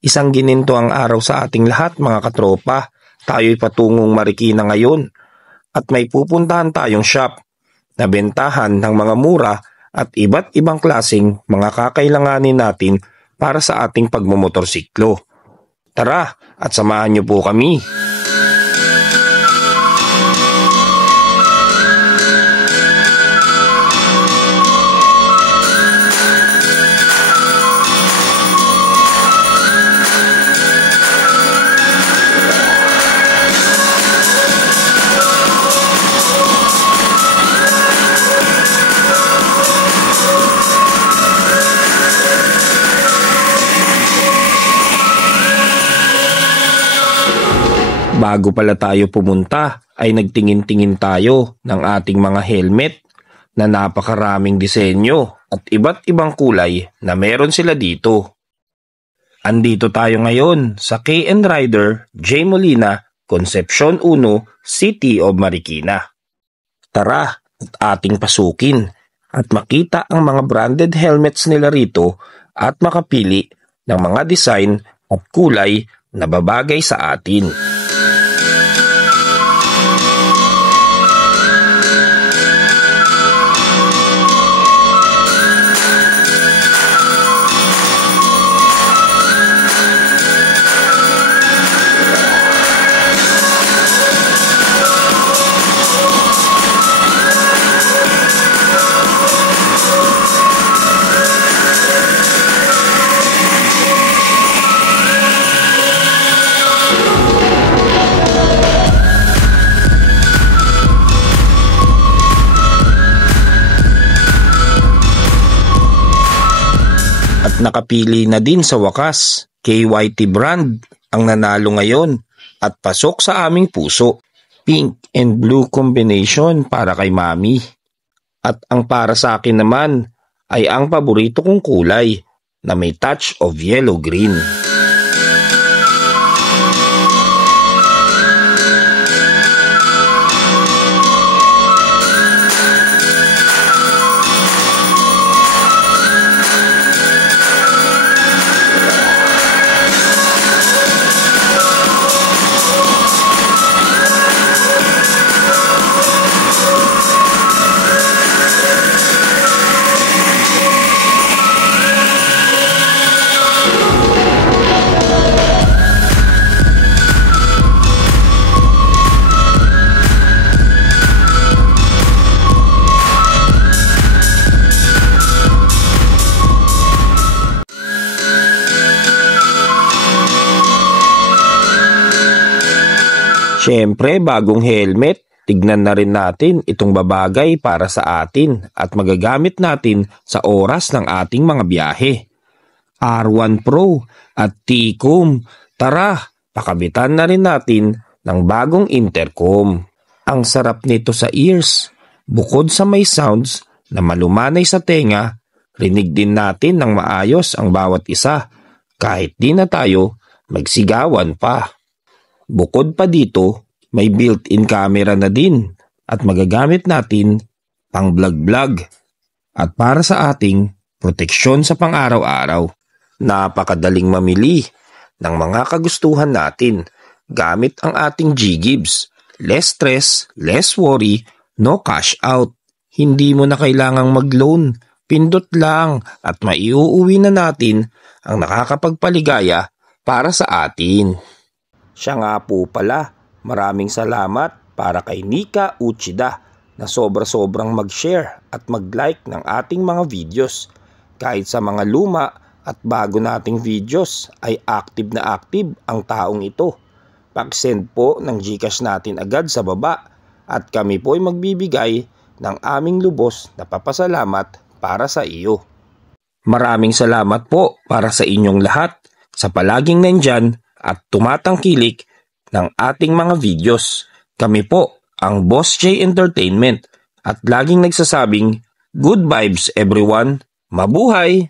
Isang gininto ang araw sa ating lahat mga katropa. Tayo'y patungong Marikina ngayon at may pupuntahan tayong shop na bentahan ng mga mura at iba't ibang klaseng mga kakailanganin natin para sa ating pagmumotorsiklo. Tara at samahan niyo po kami. Bago pala tayo pumunta ay nagtingin-tingin tayo ng ating mga helmet na napakaraming disenyo at iba't ibang kulay na meron sila dito. Andito tayo ngayon sa KN Rider J. Molina, Concepcion 1, City of Marikina. Tara at ating pasukin at makita ang mga branded helmets nila rito at makapili ng mga design at kulay na babagay sa atin. Nakapili na din sa wakas, KYT brand ang nanalo ngayon at pasok sa aming puso. Pink and blue combination para kay Mami. At ang para sa akin naman ay ang paborito kong kulay na may touch of yellow-green. Siyempre, bagong helmet, tignan na rin natin itong babagay para sa atin at magagamit natin sa oras ng ating mga biyahe. R1 Pro at T-Com, tara, pakabitan na rin natin ng bagong intercom. Ang sarap nito sa ears, bukod sa may sounds na malumanay sa tenga, rinig din natin ng maayos ang bawat isa kahit di na tayo magsigawan pa. Bukod pa dito, may built-in camera na din at magagamit natin pang vlog-vlog at para sa ating proteksyon sa pang-araw-araw. Napakadaling mamili ng mga kagustuhan natin gamit ang ating G-Gibbs. Less stress, less worry, no cash out. Hindi mo na kailangang mag-loan, pindot lang at maiuuwi na natin ang nakakapagpaligaya para sa atin. Siya nga po pala, maraming salamat para kay Nika Uchida na sobra-sobrang mag-share at mag-like ng ating mga videos. Kahit sa mga luma at bago nating videos ay active na active ang taong ito. Pag-send po ng GCash natin agad sa baba at kami po ay magbibigay ng aming lubos na papasalamat para sa iyo. Maraming salamat po para sa inyong lahat sa palaging nandyan at tumatangkilik ng ating mga videos. Kami po ang Boss J Entertainment at laging nagsasabing good vibes everyone. Mabuhay!